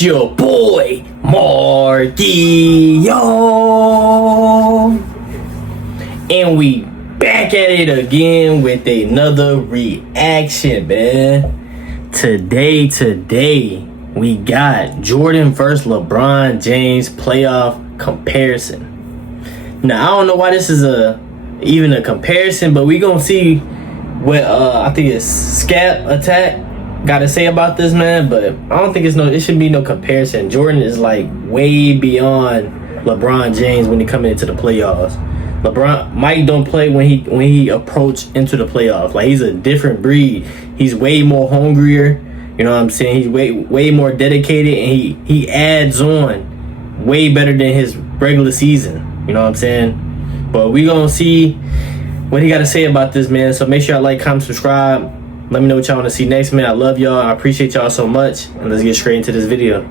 It's your boy, Marky, yo. And we back at it again with another reaction, man. Today, we got Jordan versus LeBron James playoff comparison. Now, I don't know why this is even a comparison, but we gonna see what I think it's Scap Attack got to say about this, man. But I don't think it should be no comparison. Jordan is like way beyond LeBron James when he coming into the playoffs. Mike don't play when he approach into the playoffs. Like, he's a different breed. He's way more hungrier. You know what I'm saying? He's way more dedicated, and he adds on way better than his regular season. You know what I'm saying? But we gonna see what he got to say about this, man. So make sure y'all like, comment, subscribe. Let me know what y'all want to see next, man. I love y'all. I appreciate y'all so much. And let's get straight into this video.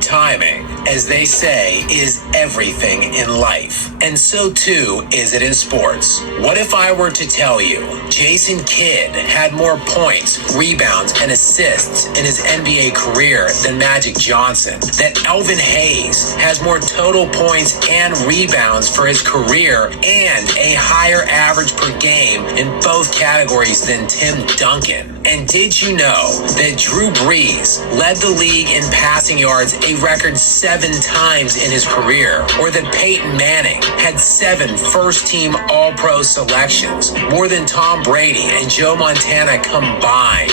Timing, as they say, is everything in life. And so too is it in sports. What if I were to tell you Jason Kidd had more points, rebounds, and assists in his NBA career than Magic Johnson? That Elvin Hayes has more total points and rebounds for his career and a higher average per game in both categories than Tim Duncan? And did you know that Drew Brees led the league in passing yards a record 7 times in his career? Or that Peyton Manning had 7 first-team All-Pro selections, more than Tom Brady and Joe Montana combined?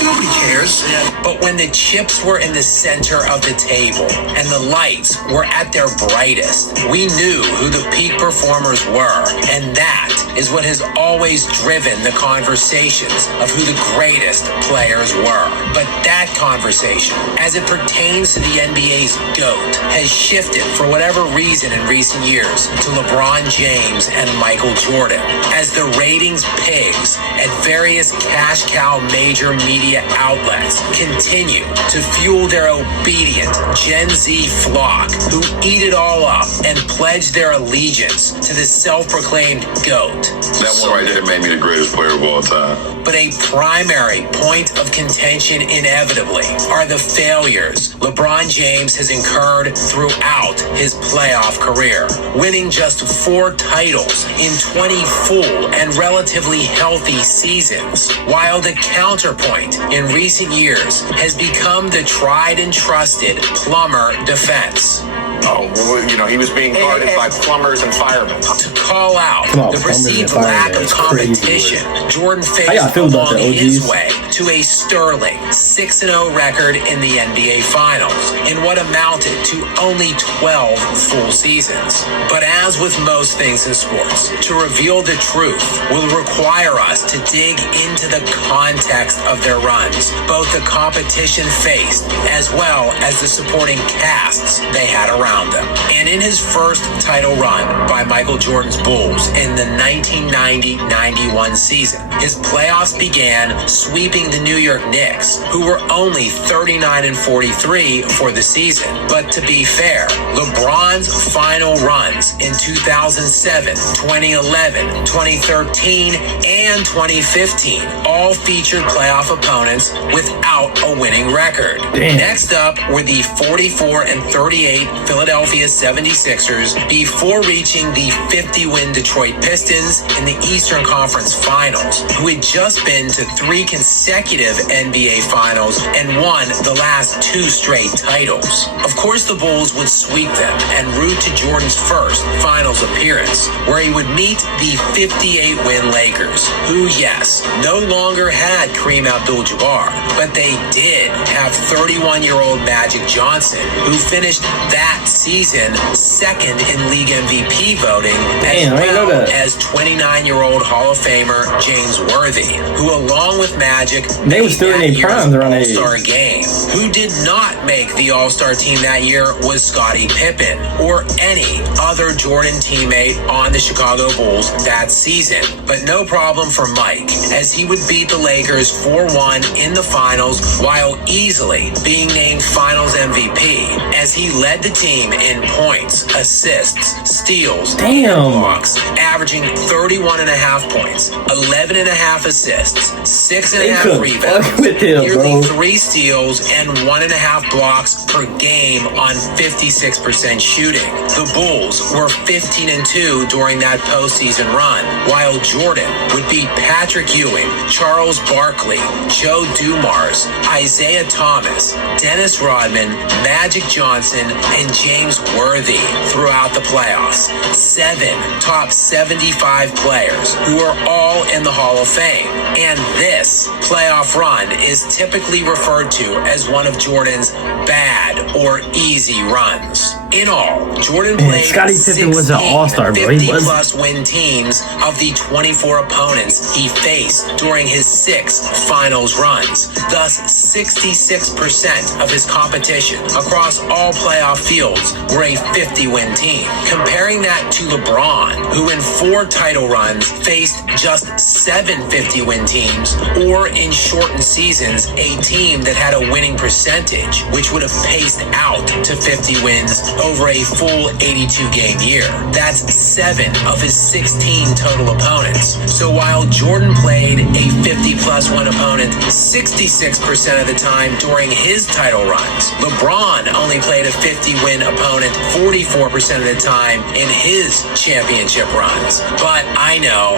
Nobody cares. But when the chips were in the center of the table and the lights were at their brightest, we knew who the peak performers were. And that is what has always driven the conversations of who the greatest players were. But that conversation, as it pertains to the NBA's GOAT, has shifted for whatever reason in recent years to LeBron James and Michael Jordan, as the ratings pigs at various cash cow major media outlets continue to fuel their obedient Gen Z flock who eat it all up and pledge their allegiance to the self-proclaimed GOAT. That one right there made me the greatest player of all time. But a primary point of contention inevitably are the failures LeBron James has incurred throughout his playoff career, winning just 4 titles in 20 full and relatively healthy seasons, while the counterpoint in recent years has become the tried and trusted plumber defense. Oh, well, he was being guarded by plumbers and firemen. To call out the perceived lack of competition, Jordan faced along his way to a sterling 6-0 record in the NBA Finals in what amounted to only 12 full seasons. But as with most things in sports, to reveal the truth will require us to dig into the context of their runs, both the competition faced as well as the supporting casts they had around them. And in his first title run by Michael Jordan's Bulls in the 1990-91 season, his playoffs began sweeping the New York Knicks, who were only 39-43 for the season. But to be fair, LeBron's final runs in 2007, 2011, 2013, and 2015 all featured playoff opponents without a winning record. Damn. Next up were the 44-38 Philadelphia 76ers before reaching the 50-win Detroit Pistons in the Eastern Conference Finals, who had just been to 3 consecutive NBA Finals and won the last 2 straight titles. Of course, the Bulls would sweep them and route to Jordan's first Finals appearance, where he would meet the 58-win Lakers, who, yes, no longer had Kareem Abdul-Jabbar, but they did have 31-year-old Magic Johnson, who finished that season second in league MVP voting, as well as 29-year-old Hall of Famer James Worthy, who, along with Magic, they were still in their primes around that All-Star game. Who did not make the All-Star team that year was Scottie Pippen or any other Jordan teammate on the Chicago Bulls that season. But no problem for Mike, as he would beat the Lakers 4-1 in the finals while easily being named Finals MVP, as he led the team in points, assists, steals, and blocks, averaging 31.5 points, 11.5 assists, 6.5 rebounds, nearly 3 steals, and 1.5 blocks per game on 56% shooting. The Bulls were 15-2 during that postseason run, while Jordan would beat Patrick Ewing, Charles Barkley, Joe Dumars, Isaiah Thomas, Dennis Rodman, Magic Johnson, and James Worthy throughout the playoffs. 7 top 75 players who are all in the Hall of Fame. And this playoff run is typically referred to as one of Jordan's bad or easy runs. In all, Jordan played Scottie Pippen was an all-star, bro. He was 50-plus win teams of the 24 opponents he faced during his 6 finals runs. Thus, 66% of his competition across all playoff fields were a 50-win team. Comparing that to LeBron, who in 4 title runs faced just 7 50-win teams, or in shortened seasons, a team that had a winning percentage, which would have paced out to 50 wins over a full 82-game year. That's 7 of his 16 total opponents. So while Jordan played a 50-plus win opponent 66% of the time during his title runs, LeBron only played a 50-win opponent 44% of the time in his championship runs. But I know,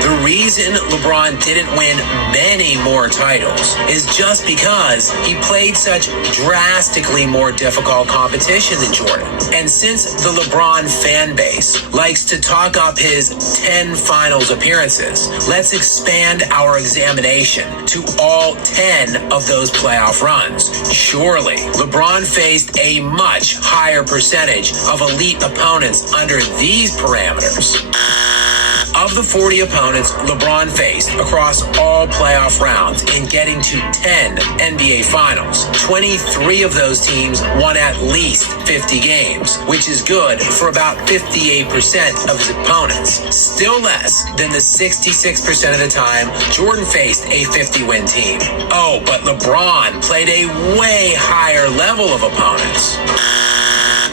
the reason LeBron didn't win many more titles is just because he played such drastically more difficult competition than Jordan. And since the LeBron fan base likes to talk up his 10 finals appearances, let's expand our examination to all 10 of those playoff runs. Surely, LeBron faced a much higher percentage of elite opponents under these parameters. Of the 40 opponents LeBron faced across all playoff rounds in getting to 10 NBA Finals, 23 of those teams won at least 50 games, which is good for about 58% of his opponents. Still less than the 66% of the time Jordan faced a 50-win team. Oh, but LeBron played a way higher level of opponents.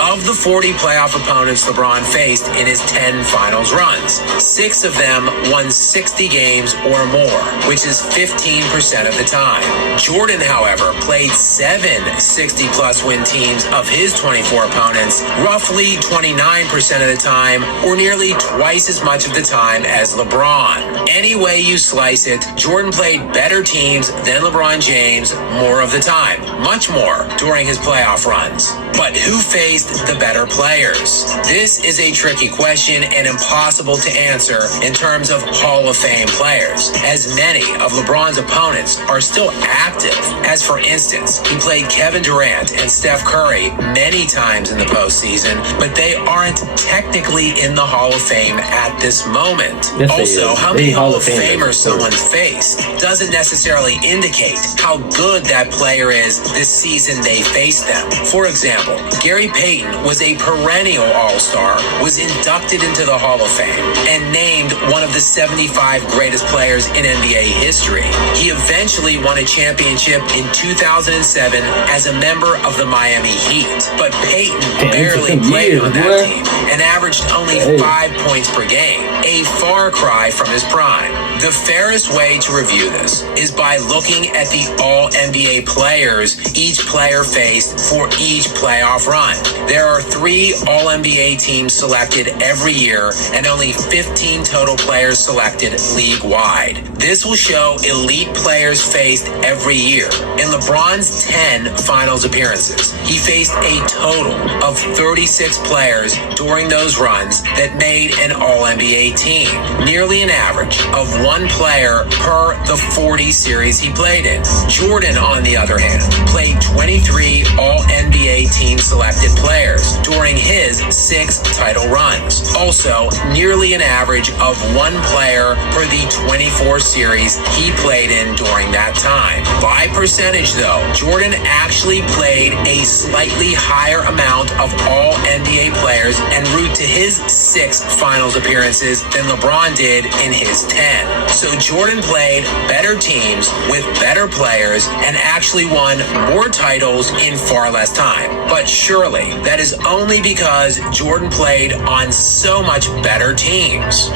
Of the 40 playoff opponents LeBron faced in his 10 finals runs, 6 of them won 60 games or more, which is 15% of the time. Jordan, however, played 7 60-plus win teams of his 24 opponents, roughly 29% of the time, or nearly twice as much of the time as LeBron. Any way you slice it, Jordan played better teams than LeBron James more of the time, much more during his playoff runs. But who faced the better players? This is a tricky question and impossible to answer in terms of Hall of Fame players, as many of LeBron's opponents are still active. As for instance, he played Kevin Durant and Steph Curry many times in the postseason, but they aren't technically in the Hall of Fame at this moment. Yes, also, how many Hall of Famers someone faced doesn't necessarily indicate how good that player is this season they faced them. For example, Gary Payton was a perennial All-Star, was inducted into the Hall of Fame, and named one of the 75 greatest players in NBA history. He eventually won a championship in 2007 as a member of the Miami Heat, but Payton barely played on that team and averaged only 5 points per game, a far cry from his prime. The fairest way to review this is by looking at the All-NBA players each player faced for each playoff run. There are 3 All-NBA teams selected every year and only 15 total players selected league-wide. This will show elite players faced every year. In LeBron's 10 finals appearances, he faced a total of 36 players during those runs that made an All-NBA team, nearly an average of one player per the 40 series he played in. Jordan, on the other hand, played 23 All-NBA team-selected players during his 6 title runs. Also, nearly an average of one player per the 24 series he played in during that time. By percentage, though, Jordan actually played a slightly higher amount of All-NBA players en route to his 6 finals appearances than LeBron did in his 10. So Jordan played better teams with better players and actually won more titles in far less time. But surely that is only because Jordan played on so much better teams.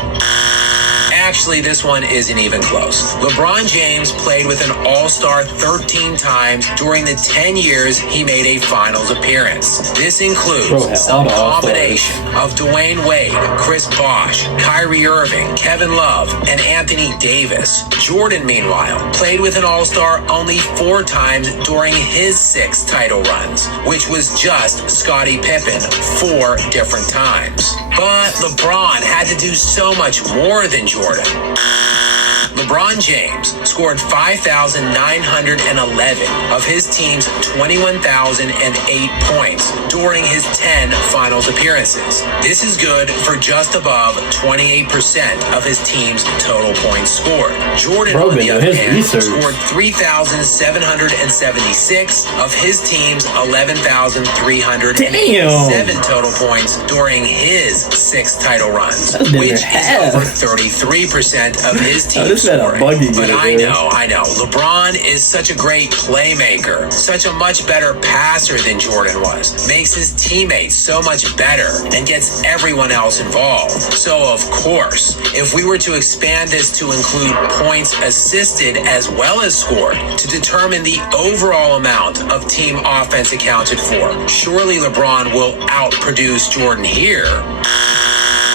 Actually, this one isn't even close. LeBron James played with an All-Star 13 times during the 10 years he made a finals appearance. This includes some combination of Dwayne Wade, Chris Bosh, Kyrie Irving, Kevin Love, and Anthony Davis. Jordan, meanwhile, played with an All-Star only 4 times during his 6 title runs, which was just Scottie Pippen 4 different times. But LeBron had to do so much more than Jordan. LeBron James scored 5,911 of his team's 21,008 points during his 10 finals appearances. This is good for just above 28% of his team's total points scored. Jordan, on the other hand, scored 3,776 of his team's 11,387 total points during his 6 title runs, which is over 33% of his team's scoring. But I know. LeBron is such a great playmaker, such a much better passer than Jordan was, makes his teammates so much better, and gets everyone else involved. So, of course, if we were to expand this to include points assisted as well as scored to determine the overall amount of team offense accounted for, surely LeBron will outproduce Jordan here.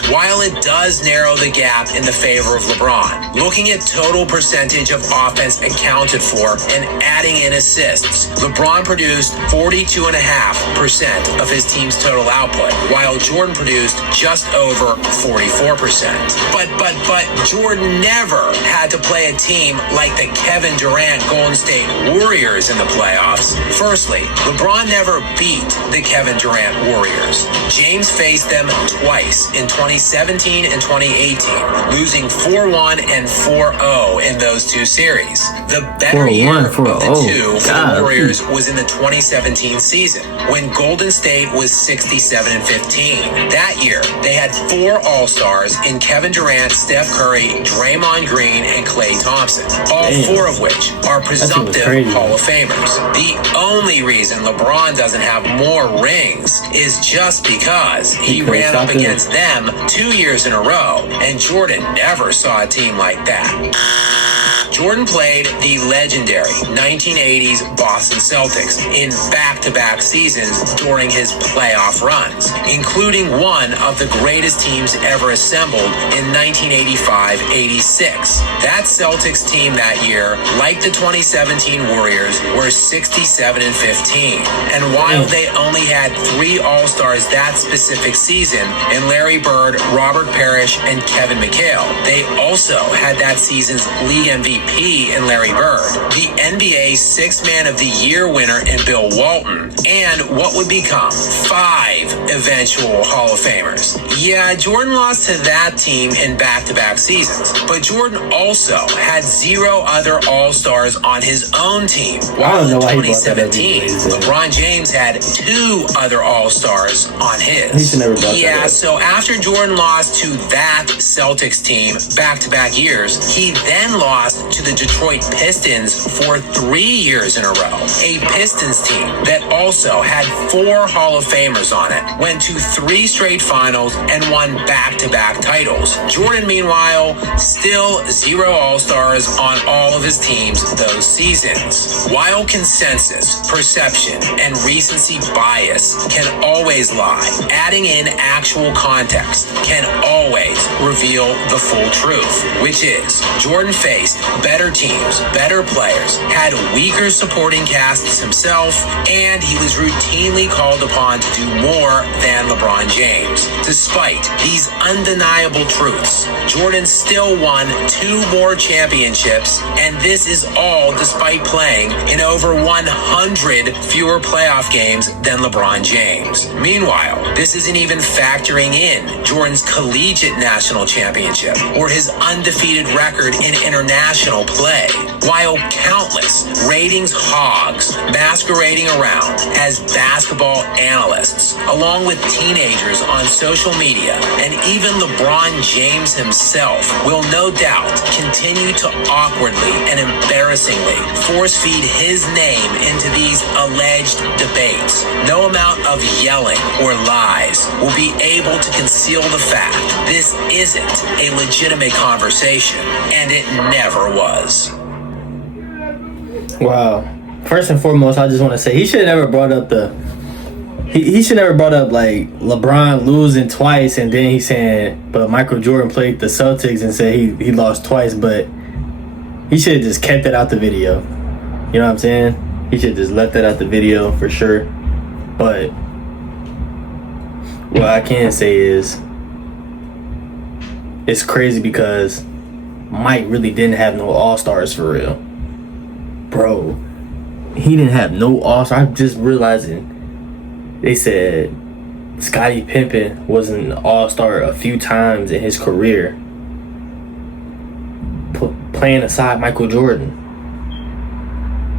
While it does narrow the gap in the favor of LeBron, looking at total percentage of offense accounted for and adding in assists, LeBron produced 42.5% of his team's total output, while Jordan produced just over 44%. But Jordan never had to play a team like the Kevin Durant Golden State Warriors in the playoffs. Firstly, LeBron never beat the Kevin Durant Warriors. James faced them twice in 2017 and 2018, losing 4-1 and 4-0 in those 2 series. The better year of the 2 for the Warriors was in the 2017 season, when Golden State was 67-15. That year, they had 4 All-Stars in Kevin Durant, Steph Curry, Draymond Green, and Klay Thompson, all 4 of which are presumptive Hall of Famers. The only reason LeBron doesn't have more rings is just because he ran up against them 2 years in a row, and Jordan never saw a team like that. Jordan played the legendary 1980s Boston Celtics in back-to-back seasons during his playoff runs, including one of the greatest teams ever assembled in 1985-86. That Celtics team that year, like the 2017 Warriors, were 67-15. And while they only had 3 All-Stars that specific season in Larry Bird, Robert Parrish, and Kevin McHale, they also had that season's league MVP in Larry Bird, the NBA 6th Man of the Year winner in Bill Walton, and what would become 5 eventual Hall of Famers. Yeah, Jordan lost to that team in back-to-back seasons, but Jordan also had 0 other All-Stars on his own team. While in 2017, LeBron James had 2 other All-Stars on his. Yeah, so after Jordan lost to that Celtics team back-to-back years, he then lost to the Detroit Pistons for 3 years in a row. A Pistons team that also had 4 Hall of Famers on it, went to 3 straight finals, and won back-to-back titles. Jordan, meanwhile, still 0 All-Stars on all of his teams those seasons. While consensus, perception, and recency bias can always lie, adding in actual context can always reveal the full truth, which is Jordan faced better teams, better players, had weaker supporting casts himself, and he was routinely called upon to do more than LeBron James. Despite these undeniable truths, Jordan still won 2 more championships, and this is all despite playing in over 100 fewer playoff games than LeBron James. Meanwhile, this isn't even factoring in Jordan's collegiate national championship or his undefeated record in international play, while countless ratings hogs masquerading around as basketball analysts, along with teenagers on social media, and even LeBron James himself will no doubt continue to awkwardly and embarrassingly force feed his name into these alleged debates. No amount of yelling or lies will be able to conceal the fact this isn't a legitimate conversation, and it never was. Wow. First and foremost, I just want to say he should have never brought up he should never brought up like LeBron losing twice, and then he's saying, but Michael Jordan played the Celtics and said he lost twice, but he should have just kept it out the video. You know what I'm saying? He should just left that out the video for sure. But what I can say is it's crazy because Mike really didn't have no all-stars for real. Bro, he didn't have no all-stars. I'm just realizing they said Scottie Pippen was an all-star a few times in his career, playing aside Michael Jordan.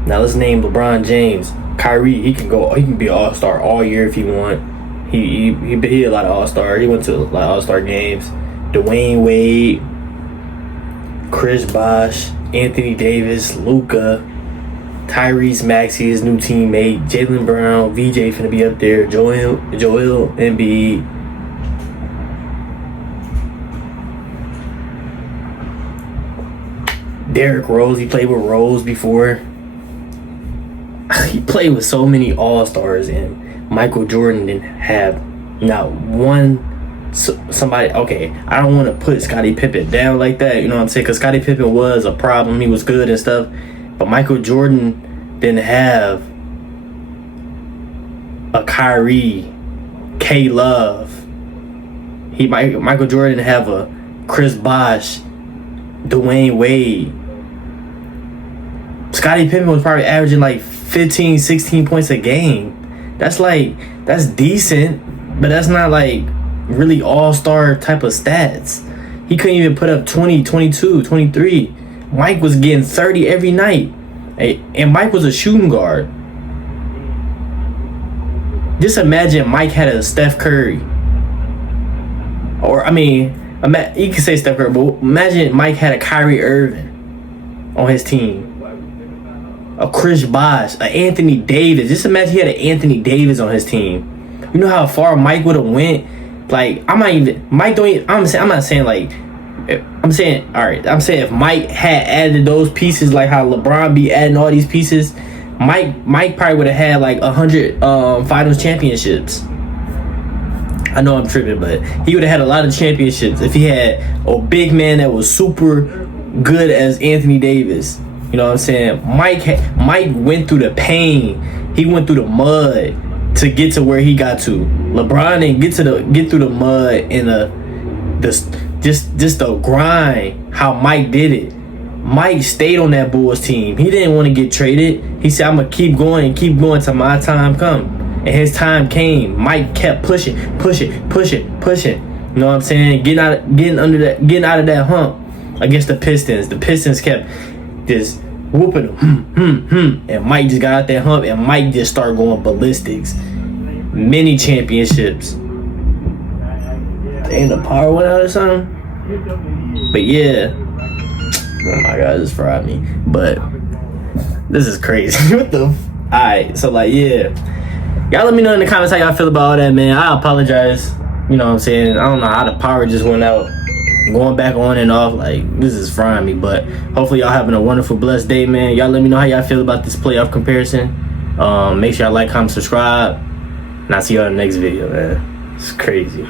Now let's name LeBron James. Kyrie, he can be an all-star all year if he want. He hit a lot of all-star. He went to a lot of all-star games. Dwayne Wade, Chris Bosh, Anthony Davis, Luka, Tyrese Maxey, his new teammate, Jaylen Brown, VJ finna be up there, Joel Embiid, Derrick Rose. He played with Rose before. He played with so many all-stars, and Michael Jordan didn't have not one. Somebody, okay, I don't want to put Scottie Pippen down like that, you know what I'm saying, because Scottie Pippen was a problem. He was good and stuff, but Michael Jordan didn't have a Kyrie, K-Love. Michael Jordan didn't have a Chris Bosh, Dwayne Wade. Scottie Pippen was probably averaging like 15, 16 points a game. That's decent, but that's not like really all-star type of stats. He couldn't even put up 20, 22, 23. Mike was getting 30 every night. And Mike was a shooting guard. Just imagine Mike had a Steph Curry. Or, I mean, you can say Steph Curry, but imagine Mike had a Kyrie Irving on his team. A Chris Bosh, a Anthony Davis. Just imagine he had an Anthony Davis on his team. You know how far Mike would have went? Like, I'm not saying like, I'm saying if Mike had added those pieces, like how LeBron be adding all these pieces, Mike probably would have had like 100 finals championships. I know I'm tripping, but he would have had a lot of championships if he had a big man that was super good as Anthony Davis. You know what I'm saying? Mike went through the pain. He went through the mud to get to where he got to. LeBron didn't get through the mud in just the grind. How Mike did it. Mike stayed on that Bulls team. He didn't want to get traded. He said, "I'm gonna keep going till my time come." And his time came. Mike kept pushing. You know what I'm saying? Getting out of that hump against the Pistons. The Pistons kept just whooping him. And Mike just got out that hump, and Mike just started going ballistics. Many championships. Ain't the power went out or something? But yeah. Oh my god, this fried me. But this is crazy. What the alright, so like yeah. Y'all let me know in the comments how y'all feel about all that, man. I apologize. You know what I'm saying? I don't know how the power just went out. Going back on and off, like, this is frying me. But hopefully y'all having a wonderful, blessed day, man. Y'all let me know how y'all feel about this playoff comparison. Make sure y'all like, comment, subscribe. And I'll see y'all in the next video, man. It's crazy.